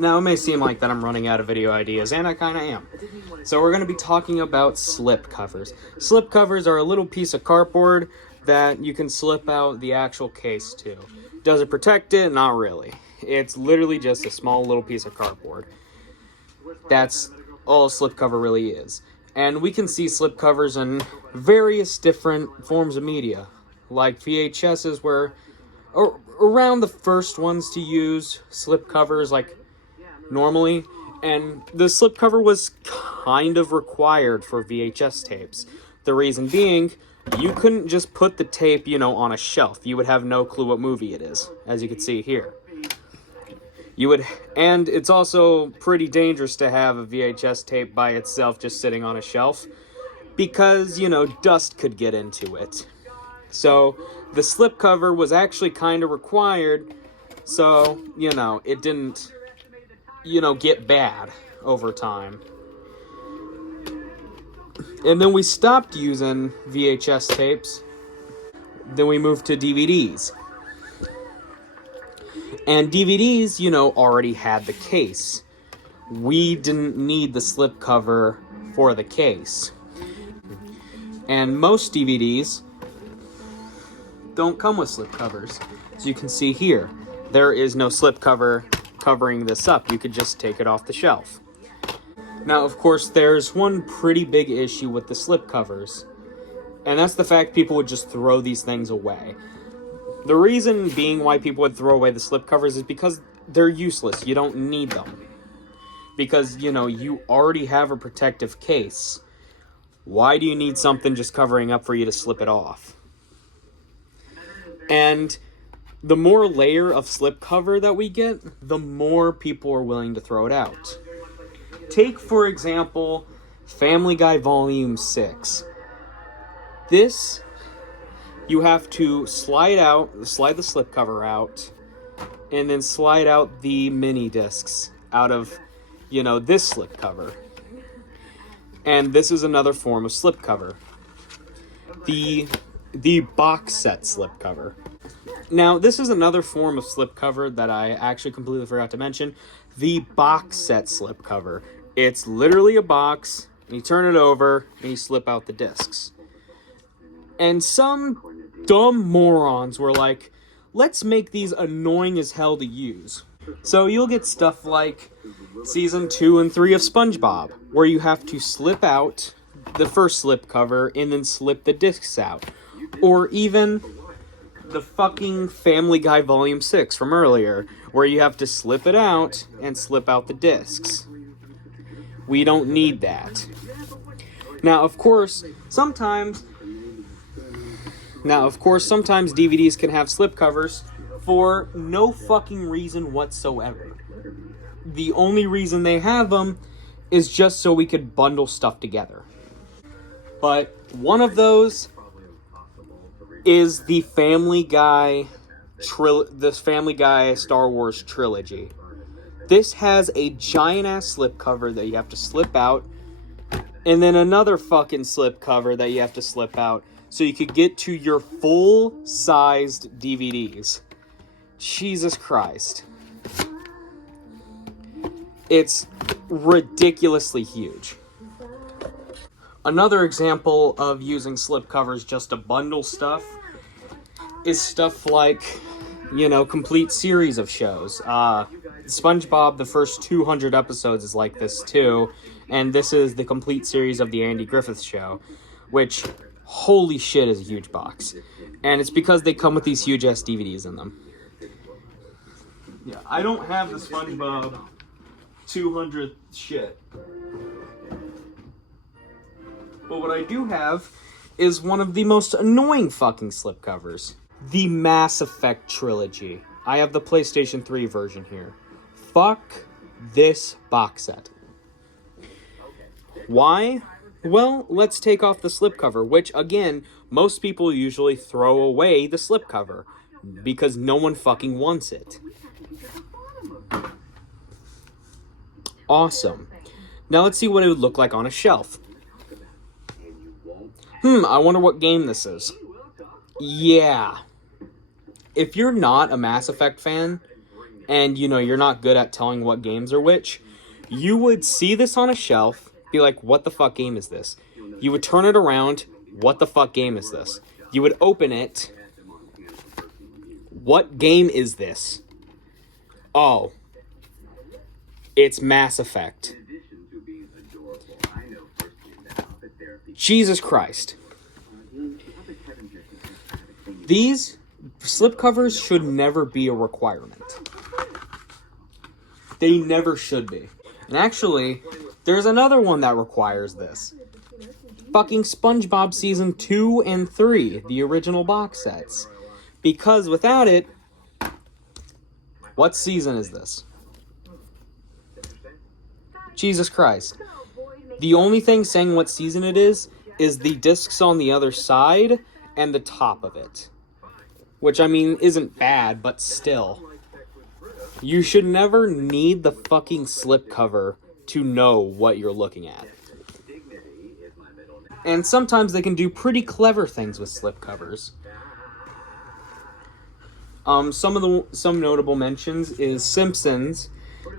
Now, it may seem like that I'm running out of video ideas, and I kind of am. So we're going to be talking about slipcovers. Slipcovers are a little piece of cardboard that you can slip out the actual case to. Does it protect it? Not really. It's literally just a small little piece of cardboard. That's all a slipcover really is. And we can see slipcovers in various different forms of media. Like VHSs were around the first ones to use slipcovers, like normally, and the slipcover was kind of required for VHS tapes. The reason being, you couldn't just put the tape, on a shelf. You would have no clue what movie it is, as you can see here. And it's also pretty dangerous to have a VHS tape by itself just sitting on a shelf, because, dust could get into it. So, the slipcover was actually kind of required, so, it didn't get bad over time. And then we stopped using VHS tapes. Then we moved to DVDs. And DVDs, already had the case. We didn't need the slipcover for the case. And most DVDs don't come with slipcovers. As you can see here, there is no slipcover covering this up. You could just take it off the shelf. Now, of course, there's one pretty big issue with the slipcovers, and that's the fact people would just throw these things away. The reason being why people would throw away the slipcovers is because they're useless. You don't need them. Because, you already have a protective case. Why do you need something just covering up for you to slip it off? And the more layer of slipcover that we get, the more people are willing to throw it out. Take, for example, Family Guy Volume 6. This, you have to slide the slipcover out, and then slide out the mini discs out of, this slipcover. And this is another form of slipcover. The box set slipcover. Now, this is another form of slipcover that I actually completely forgot to mention. The box set slipcover. It's literally a box, and you turn it over, and you slip out the discs. And some dumb morons were like, let's make these annoying as hell to use. So you'll get stuff like Season 2 and 3 of SpongeBob, where you have to slip out the first slipcover and then slip the discs out. Or even the fucking Family Guy Volume 6 from earlier, where you have to slip it out and slip out the discs. We don't need that. Now, of course, sometimes DVDs can have slipcovers for no fucking reason whatsoever. The only reason they have them is just so we could bundle stuff together. But one of those is the Family Guy Star Wars trilogy. This has a giant-ass slipcover that you have to slip out, and then another fucking slipcover that you have to slip out so you could get to your full-sized DVDs. Jesus Christ. It's ridiculously huge. Another example of using slipcovers just to bundle stuff is stuff like, complete series of shows. SpongeBob, the first 200 episodes is like this too, and this is the complete series of the Andy Griffith Show, which, holy shit, is a huge box. And it's because they come with these huge-ass DVDs in them. Yeah, I don't have the SpongeBob 200 shit. But what I do have is one of the most annoying fucking slipcovers. The Mass Effect trilogy. I have the PlayStation 3 version here. Fuck this box set. Why? Well, let's take off the slipcover, which, again, most people usually throw away the slipcover because no one fucking wants it. Awesome. Now let's see what it would look like on a shelf. I wonder what game this is. Yeah. If you're not a Mass Effect fan, and, you know, you're not good at telling what games are which, you would see this on a shelf, be like, what the fuck game is this? You would turn it around, what the fuck game is this? You would open it, what game is this? Oh, it's Mass Effect. Jesus Christ. These slipcovers should never be a requirement. They never should be. And actually, there's another one that requires this. Fucking SpongeBob Season 2 and 3, the original box sets. Because without it, what season is this? Jesus Christ. The only thing saying what season it is the discs on the other side and the top of it. Which, I mean, isn't bad, but still. You should never need the fucking slipcover to know what you're looking at. And sometimes they can do pretty clever things with slipcovers. Some notable mentions is Simpsons,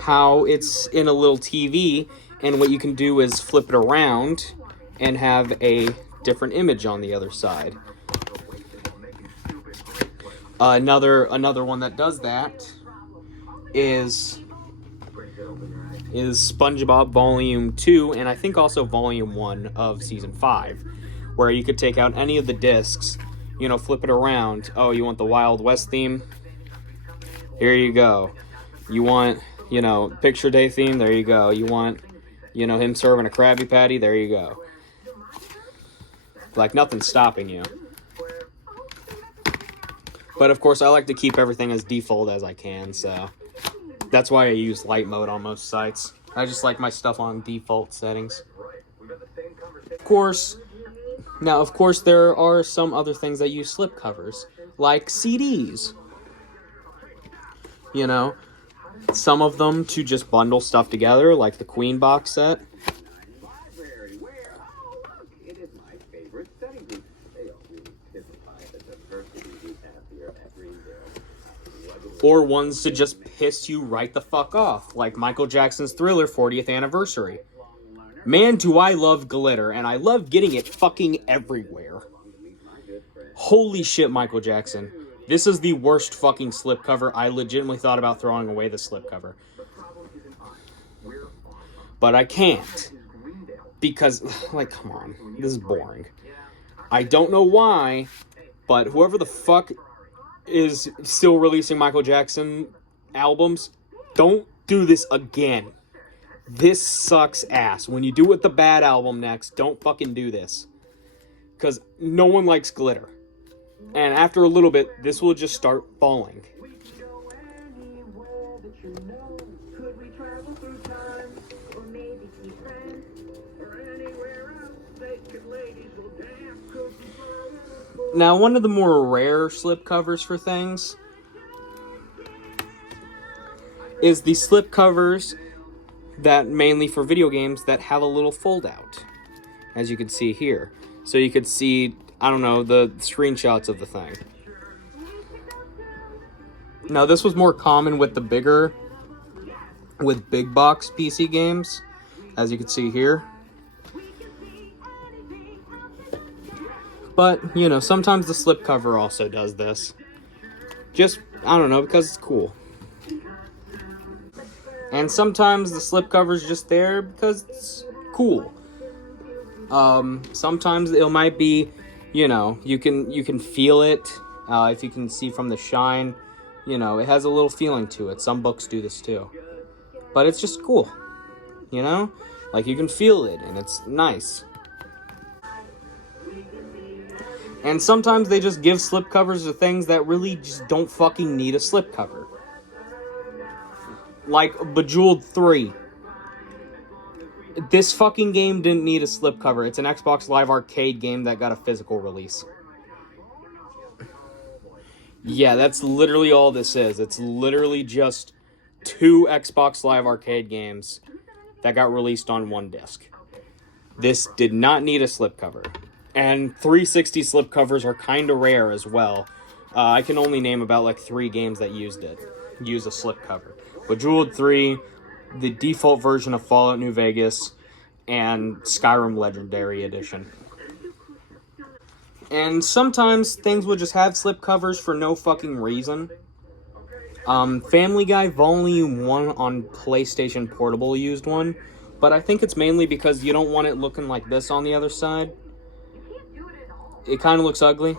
how it's in a little TV, and what you can do is flip it around and have a different image on the other side. Another one that does that is SpongeBob Volume 2, and I think also Volume 1 of Season 5, where you could take out any of the discs, you know, flip it around. Oh, you want the Wild West theme? Here you go. You want, you know, Picture Day theme? There you go. You want, you know, him serving a Krabby Patty? There you go. Like, nothing's stopping you. But, of course, I like to keep everything as default as I can, so that's why I use light mode on most sites. I just like my stuff on default settings. Of course, there are some other things that use slipcovers, like CDs. You know, some of them to just bundle stuff together, like the Queen box set. Or ones to just piss you right the fuck off, like Michael Jackson's Thriller 40th Anniversary. Man, do I love glitter, and I love getting it fucking everywhere. Holy shit, Michael Jackson. This is the worst fucking slipcover. I legitimately thought about throwing away the slipcover. But I can't. Because, like, come on. This is boring. I don't know why, but whoever the fuck is still releasing Michael Jackson albums, don't do this again. This sucks ass. When you do it the bad album next, don't fucking do this. Because no one likes glitter. And after a little bit, this will just start falling. Now, one of the more rare slipcovers for things is the slipcovers that mainly for video games that have a little fold out, as you can see here. So you could see, I don't know, the screenshots of the thing. Now, this was more common with big box PC games, as you can see here. But, you know, sometimes the slipcover also does this. Just, I don't know, because it's cool. And sometimes the slipcover's just there because it's cool. Sometimes it might be, you know, you can feel it. If you can see from the shine, you know, it has a little feeling to it. Some books do this too. But it's just cool, you know? Like, you can feel it, and it's nice. And sometimes they just give slipcovers to things that really just don't fucking need a slipcover. Like Bejeweled 3. This fucking game didn't need a slipcover. It's an Xbox Live Arcade game that got a physical release. Yeah, that's literally all this is. It's literally just 2 Xbox Live Arcade games that got released on one disc. This did not need a slipcover. And 360 slipcovers are kind of rare as well. I can only name about like 3 games that used it. use a slipcover. Bejeweled 3, the default version of Fallout New Vegas, and Skyrim Legendary Edition. And sometimes things will just have slipcovers for no fucking reason. Family Guy Volume 1 on PlayStation Portable used one, but I think it's mainly because you don't want it looking like this on the other side. It kind of looks ugly.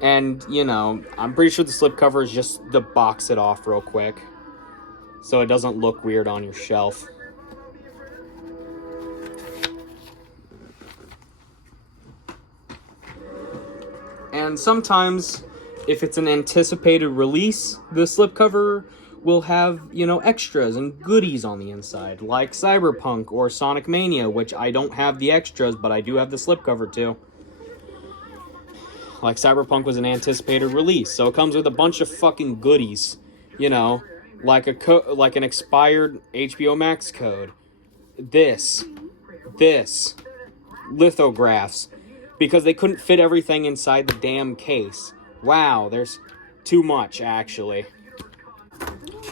And, you know, I'm pretty sure the slipcover is just to box it off real quick, so it doesn't look weird on your shelf. And sometimes, if it's an anticipated release, the slipcover will have, you know, extras and goodies on the inside, like Cyberpunk or Sonic Mania, which I don't have the extras, but I do have the slipcover too. Like, Cyberpunk was an anticipated release, so it comes with a bunch of fucking goodies, you know, like an expired HBO Max code, this, lithographs, because they couldn't fit everything inside the damn case. Wow, there's too much, actually.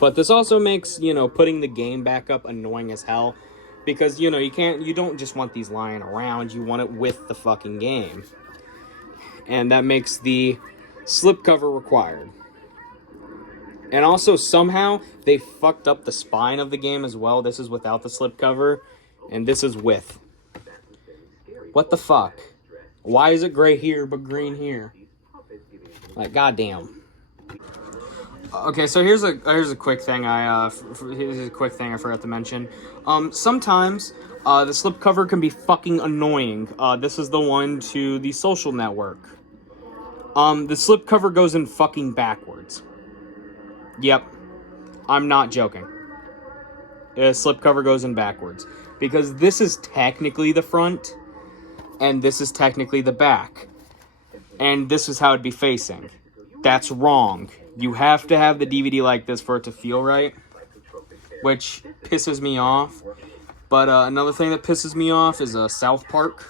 But this also makes, you know, putting the game back up annoying as hell, because, you know, you don't just want these lying around, you want it with the fucking game. And that makes the slipcover required. And also, somehow, they fucked up the spine of the game as well. This is without the slipcover, and this is with. What the fuck? Why is it gray here but green here? Like, goddamn. Okay, so here's a quick thing I forgot to mention. Sometimes the slipcover can be fucking annoying. This is the one to the Social Network. The slipcover goes in fucking backwards. Yep, I'm not joking. The slipcover goes in backwards because this is technically the front, and this is technically the back, and this is how it'd be facing. That's wrong. You have to have the DVD like this for it to feel right, which pisses me off. But another thing that pisses me off is South Park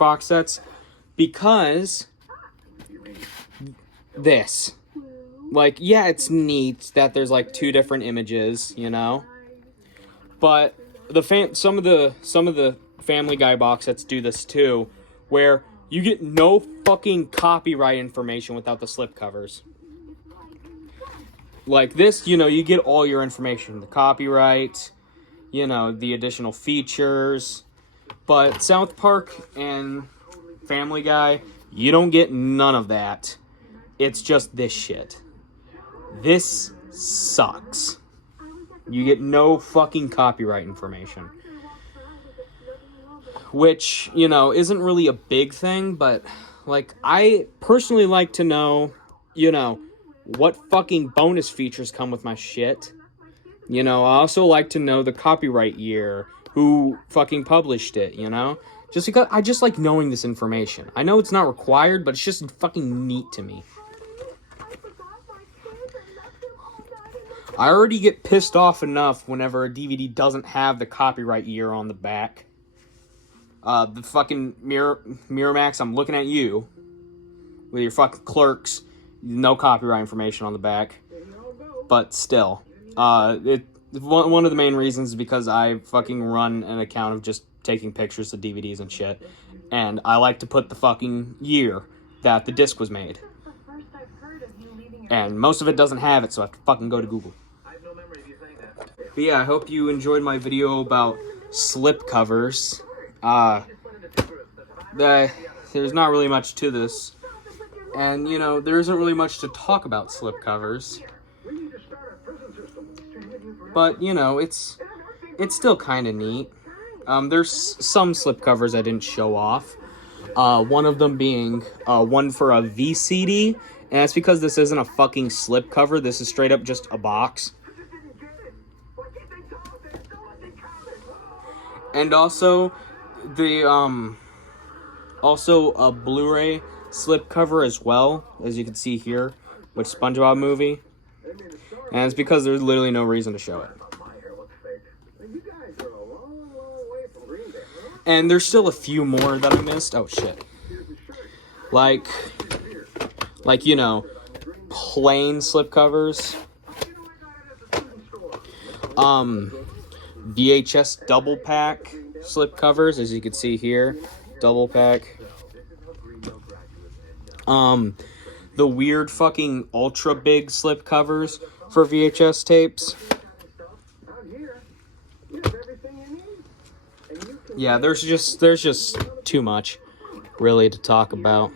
box sets, because this, like, yeah, it's neat that there's like two different images, you know, but some of the Family Guy box sets do this too, where you get no fucking copyright information without the slipcovers. Like this, you know, you get all your information, the copyright, you know, the additional features. But South Park and Family Guy, you don't get none of that. It's just this shit. This sucks. You get no fucking copyright information. Which, you know, isn't really a big thing, but, like, I personally like to know, you know, what fucking bonus features come with my shit. You know, I also like to know the copyright year, who fucking published it, you know? Just because I just like knowing this information. I know it's not required, but it's just fucking neat to me. I already get pissed off enough whenever a DVD doesn't have the copyright year on the back. The fucking Miramax, I'm looking at you with your fucking clerks. No copyright information on the back. But still, one of the main reasons is because I fucking run an account of just taking pictures of DVDs and shit. And I like to put the fucking year that the disc was made. And most of it doesn't have it, so I have to fucking go to Google. But yeah, I hope you enjoyed my video about slipcovers. There's not really much to this. And, you know, there isn't really much to talk about slipcovers. But, you know, it's still kind of neat. There's some slipcovers I didn't show off. One of them being one for a VCD. And that's because this isn't a fucking slipcover. This is straight up just a box. And also, also a Blu-ray slipcover as well, as you can see here, with SpongeBob movie. And it's because there's literally no reason to show it. And there's still a few more that I missed. Oh, shit. Like, you know, plain slipcovers. VHS double pack slipcovers, as you can see here. Double pack. The weird fucking ultra big slipcovers for VHS tapes. Yeah, there's just too much really to talk about.